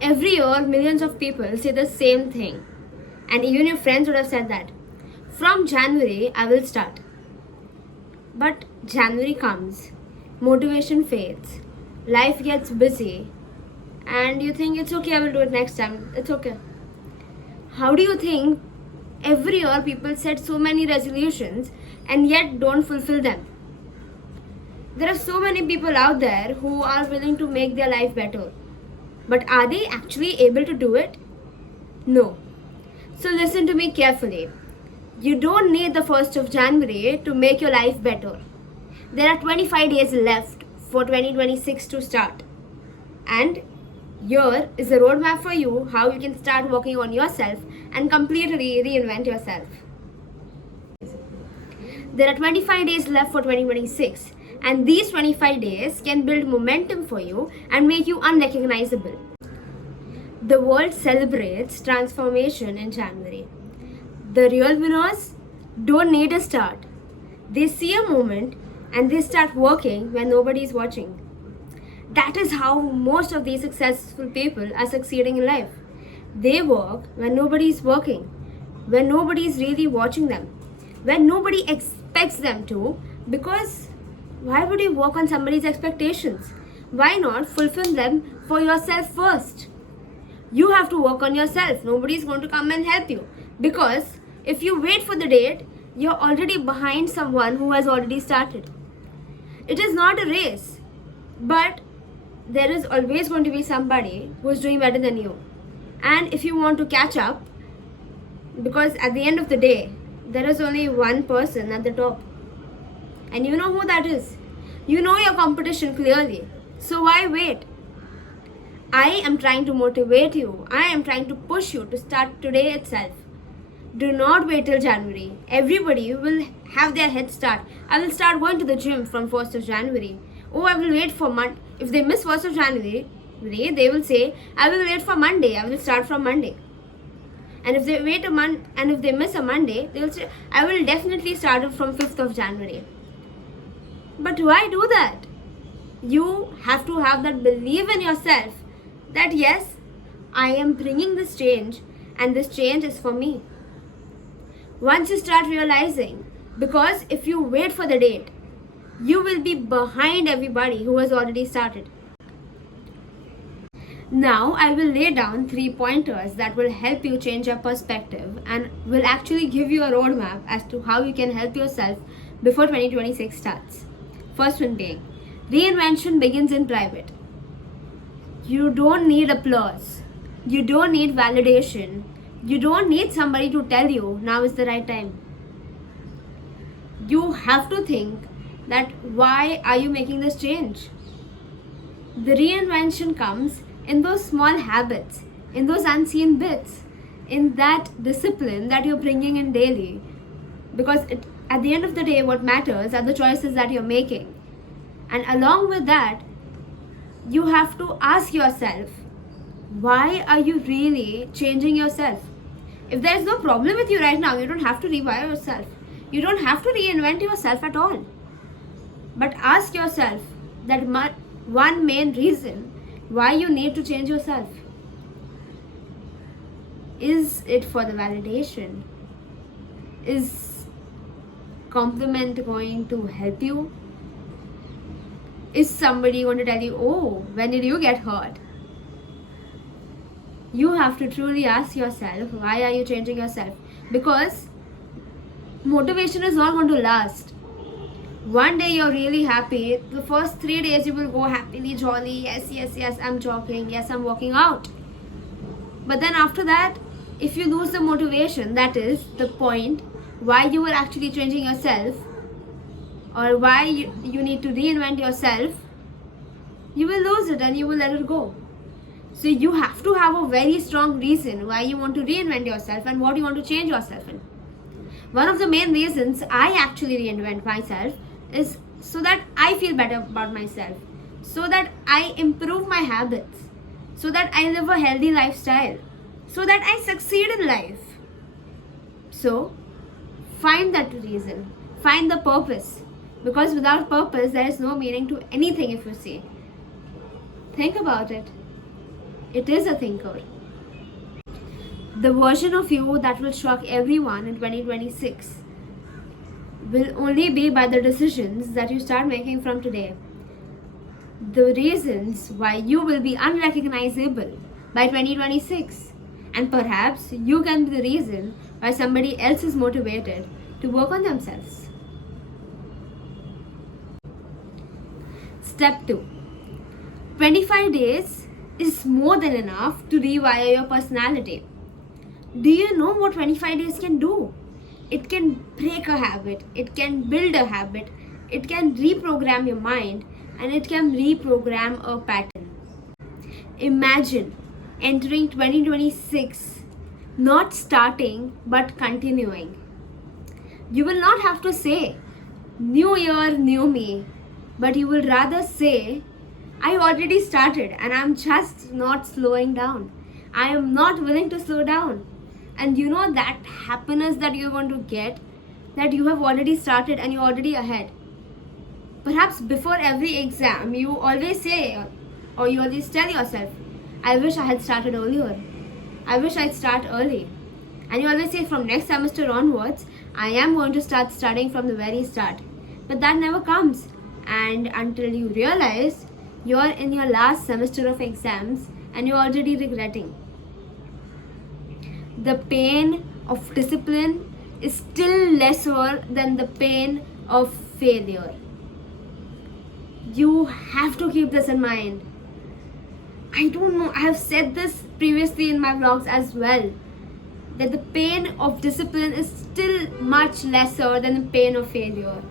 Every year, millions of people say the same thing. And even your friends would have said that. From January, I will start. But January comes, motivation fades, life gets busy, and you think it's okay, I will do it next time. It's okay. How do you think every year people set so many resolutions and yet don't fulfill them? There are so many people out there who are willing to make their life better. But are they actually able to do it? No. So listen to me carefully. You don't need the 1st of January to make your life better. There are 25 days left for 2026 to start. And here is a roadmap for you how you can start working on yourself and completely reinvent yourself. There are 25 days left for 2026, and these 25 days can build momentum for you and make you unrecognizable. The world celebrates transformation in January. The real winners don't need a start. They see a moment and they start working when nobody is watching. That is how most of these successful people are succeeding in life. They work when nobody is working, when nobody is really watching them, when nobody expects them to, because why would you work on somebody's expectations? Why not fulfill them for yourself first? You have to work on yourself. Nobody is going to come and help you, because if you wait for the date, you're already behind someone who has already started. It is not a race, but there is always going to be somebody who is doing better than you. And if you want to catch up, because at the end of the day, there is only one person at the top. And you know who that is. You know your competition clearly. So why wait? I am trying to motivate you. I am trying to push you to start today itself. Do not wait till January. Everybody will have their head start. I will start going to the gym from 1st of January. Oh, I will wait for Monday. If they miss 1st of January, they will say, I will wait for Monday. I will start from Monday. And if they wait a month, and if they miss a Monday, they will say, I will definitely start it from 5th of January. But why do that? You have to have that belief in yourself that yes, I am bringing this change and this change is for me. Once you start realizing, because if you wait for the date, you will be behind everybody who has already started. Now I will lay down 3 pointers that will help you change your perspective and will actually give you a roadmap as to how you can help yourself before 2026 starts. First one being, reinvention begins in private. You don't need applause. You don't need validation. You don't need somebody to tell you now is the right time. You have to think that why are you making this change? The reinvention comes in those small habits, in those unseen bits, in that discipline that you're bringing in daily. Because at the end of the day, what matters are the choices that you're making. And along with that, you have to ask yourself, why are you really changing yourself? If there is no problem with you right now, you don't have to rewire yourself. You don't have to reinvent yourself at all. But ask yourself that one main reason why you need to change yourself. Is it for the validation? Is compliment going to help you? Is somebody going to tell you, oh, when did you get hurt? You have to truly ask yourself, why are you changing yourself? Because motivation is not going to last. One day you're really happy. The first 3 days you will go happily, jolly. Yes, I'm jogging. Yes, I'm working out. But then after that, if you lose the motivation, that is the point why you were actually changing yourself, or why you need to reinvent yourself, you will lose it and you will let it go. So you have to have a very strong reason why you want to reinvent yourself and what you want to change yourself in. One of the main reasons I actually reinvent myself is so that I feel better about myself, so that I improve my habits, so that I live a healthy lifestyle, so that I succeed in life. So find that reason, find the purpose, because without purpose there is no meaning to anything if you see. Think about it. It is a thinker. The version of you that will shock everyone in 2026 will only be by the decisions that you start making from today. The reasons why you will be unrecognizable by 2026. And perhaps you can be the reason why somebody else is motivated to work on themselves. Step 2. 25 days is more than enough to rewire your personality. Do you know what 25 days can do? It can break a habit, it can build a habit, it can reprogram your mind, and it can reprogram a pattern. Imagine entering 2026 not starting but continuing. You will not have to say, New Year, New Me, but you will rather say, I already started and I'm just not slowing down. I am not willing to slow down. And you know that happiness that you're going to get, that you have already started and you're already ahead. Perhaps before every exam, you always say, or you always tell yourself, I wish I had started earlier. I wish I'd start early. And you always say, from next semester onwards, I am going to start studying from the very start. But that never comes. And until you realize you're in your last semester of exams and you're already regretting. The pain of discipline is still lesser than the pain of failure. You have to keep this in mind. I don't know, I have said this previously in my vlogs as well, that the pain of discipline is still much lesser than the pain of failure.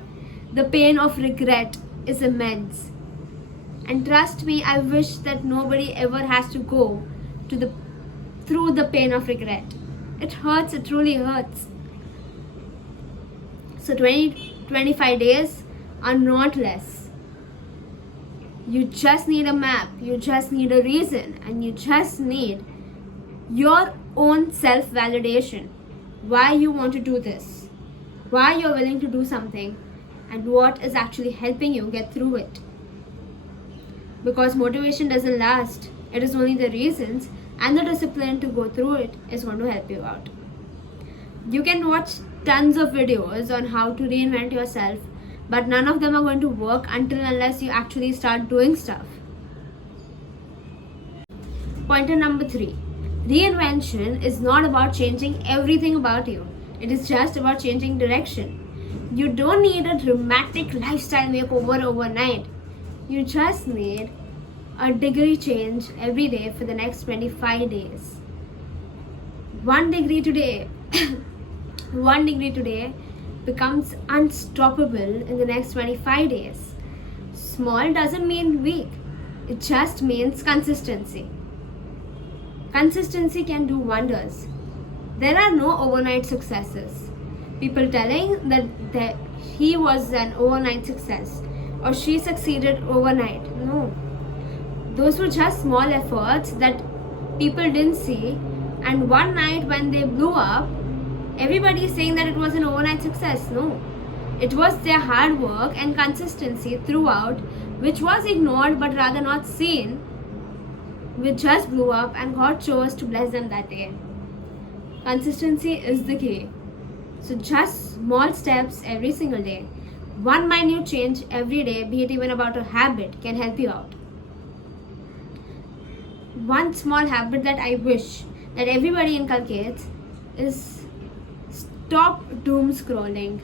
The pain of regret is immense. And trust me, I wish that nobody ever has to go through the pain of regret. It hurts, it truly hurts. So 25 days are not less. You just need a map, you just need a reason, and you just need your own self-validation. Why you want to do this, why you're willing to do something, and what is actually helping you get through it. Because motivation doesn't last. It is only the reasons and the discipline to go through it is going to help you out. You can watch tons of videos on how to reinvent yourself, but none of them are going to work unless you actually start doing stuff. Pointer number 3. Reinvention is not about changing everything about you. It is just about changing direction. You don't need a dramatic lifestyle makeover overnight. You just need a degree change every day for the next 25 days. 1 degree today, 1 degree today becomes unstoppable in the next 25 days. Small doesn't mean weak. It just means consistency. Consistency can do wonders. There are no overnight successes. People telling that he was an overnight success or she succeeded overnight. No. Those were just small efforts that people didn't see, and one night when they blew up, everybody is saying that it was an overnight success. No. It was their hard work and consistency throughout, which was ignored but rather not seen, which just blew up, and God chose to bless them that day. Consistency is the key. So just small steps every single day. One minute change every day, be it even about a habit, can help you out. One small habit that I wish that everybody inculcates is stop doom scrolling.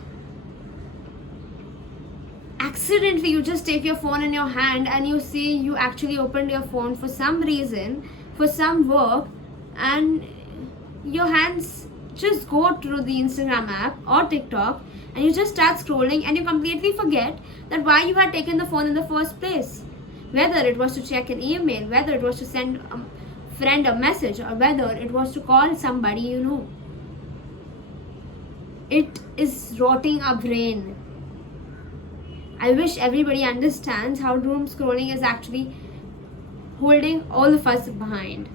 Accidentally, you just take your phone in your hand and you see you actually opened your phone for some reason, for some work, and your hands just go through the Instagram app or TikTok and you just start scrolling and you completely forget that why you had taken the phone in the first place. Whether it was to check an email, whether it was to send a friend a message, or whether it was to call somebody you know. It is rotting our brain. I wish everybody understands how doom scrolling is actually holding all of us behind.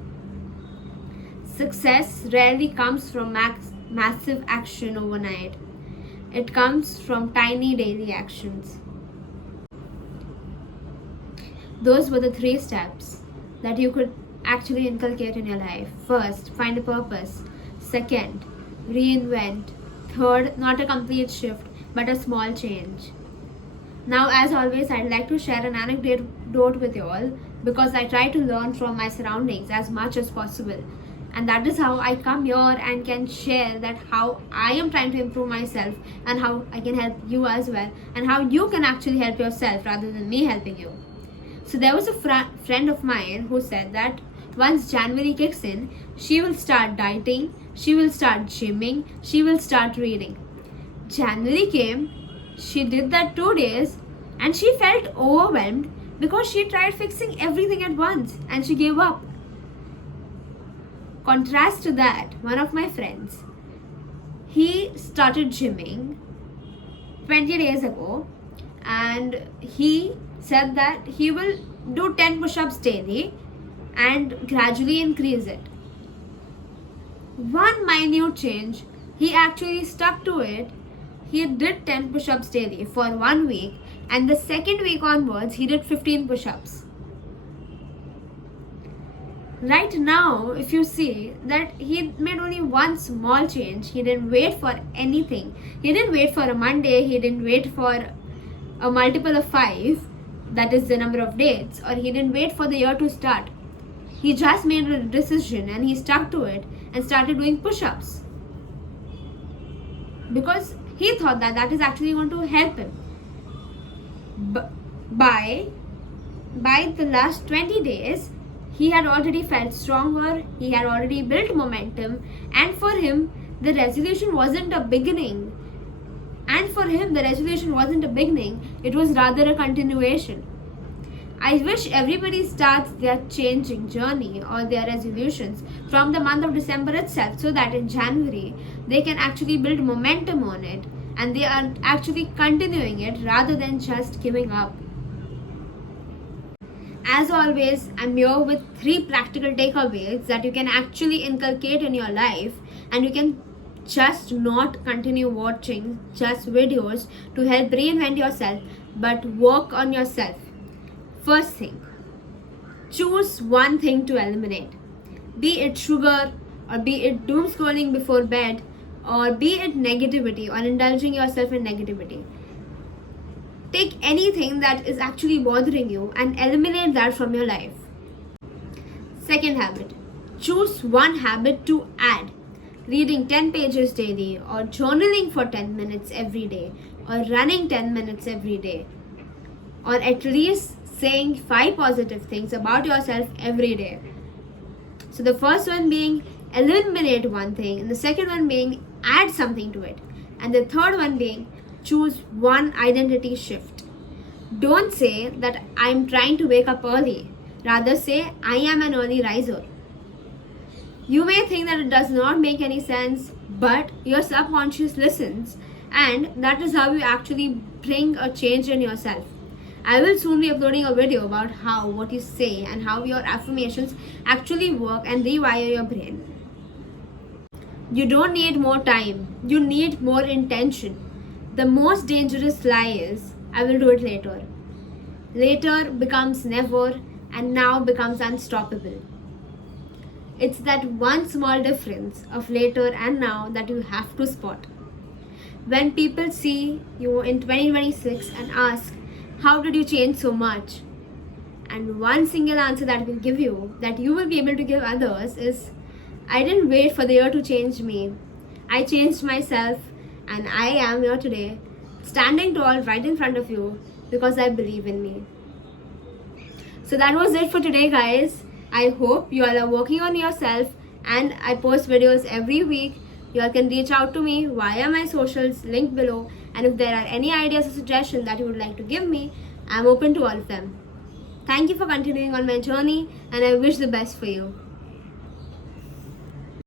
Success rarely comes from massive action overnight. It comes from tiny daily actions. Those were the 3 steps that you could actually inculcate in your life? First, find a purpose. Second, reinvent. Third, not a complete shift, but a small change. Now, as always, I'd like to share an anecdote with you all because I try to learn from my surroundings as much as possible. And that is how I come here and can share that how I am trying to improve myself and how I can help you as well, and how you can actually help yourself rather than me helping you. So there was a friend of mine who said that once January kicks in, she will start dieting, she will start gymming, she will start reading. January came, she did that 2 days, and she felt overwhelmed because she tried fixing everything at once and she gave up. Contrast to that, one of my friends, he started gymming 20 days ago, and he said that he will do 10 push-ups daily and gradually increase it. One minute change, he actually stuck to it. He did 10 push-ups daily for 1 week, and the second week onwards he did 15 push-ups. Right now, if you see that he made only one small change, he didn't wait for anything. He didn't wait for a Monday, he didn't wait for a multiple of 5, that is the number of dates, or he didn't wait for the year to start. He just made a decision and he stuck to it and started doing push-ups because he thought that that is actually going to help him. By the last 20 days, he had already felt stronger, he had already built momentum, and for him, the resolution wasn't a beginning. It was rather a continuation. I wish everybody starts their changing journey or their resolutions from the month of December itself, so that in January they can actually build momentum on it and they are actually continuing it rather than just giving up. As always, I'm here with 3 practical takeaways that you can actually inculcate in your life, and you can just not continue watching just videos to help reinvent yourself, but work on yourself. First thing, choose one thing to eliminate. Be it sugar, or be it doom scrolling before bed, or be it negativity or indulging yourself in negativity. Take anything that is actually bothering you and eliminate that from your life. Second habit, choose one habit to add. Reading 10 pages daily, or journaling for 10 minutes every day, or running 10 minutes every day, or at least saying 5 positive things about yourself every day. So the first one being eliminate one thing, and the second one being add something to it, and the third one being choose one identity shift. Don't say that I'm trying to wake up early. Rather say I am an early riser. You may think that it does not make any sense, but your subconscious listens, and that is how you actually bring a change in yourself. I will soon be uploading a video about how what you say and how your affirmations actually work and rewire your brain. You don't need more time, you need more intention. The most dangerous lie is, I will do it later. Later becomes never, and now becomes unstoppable. It's that one small difference of later and now that you have to spot. When people see you in 2026 and ask, how did you change so much? And one single answer that will give you, that you will be able to give others is, I didn't wait for the year to change me. I changed myself, and I am here today, standing tall right in front of you because I believe in me. So that was it for today, guys. I hope you all are working on yourself, and I post videos every week. You all can reach out to me via my socials linked below, and if there are any ideas or suggestions that you would like to give me, I'm open to all of them. Thank you for continuing on my journey, and I wish the best for you.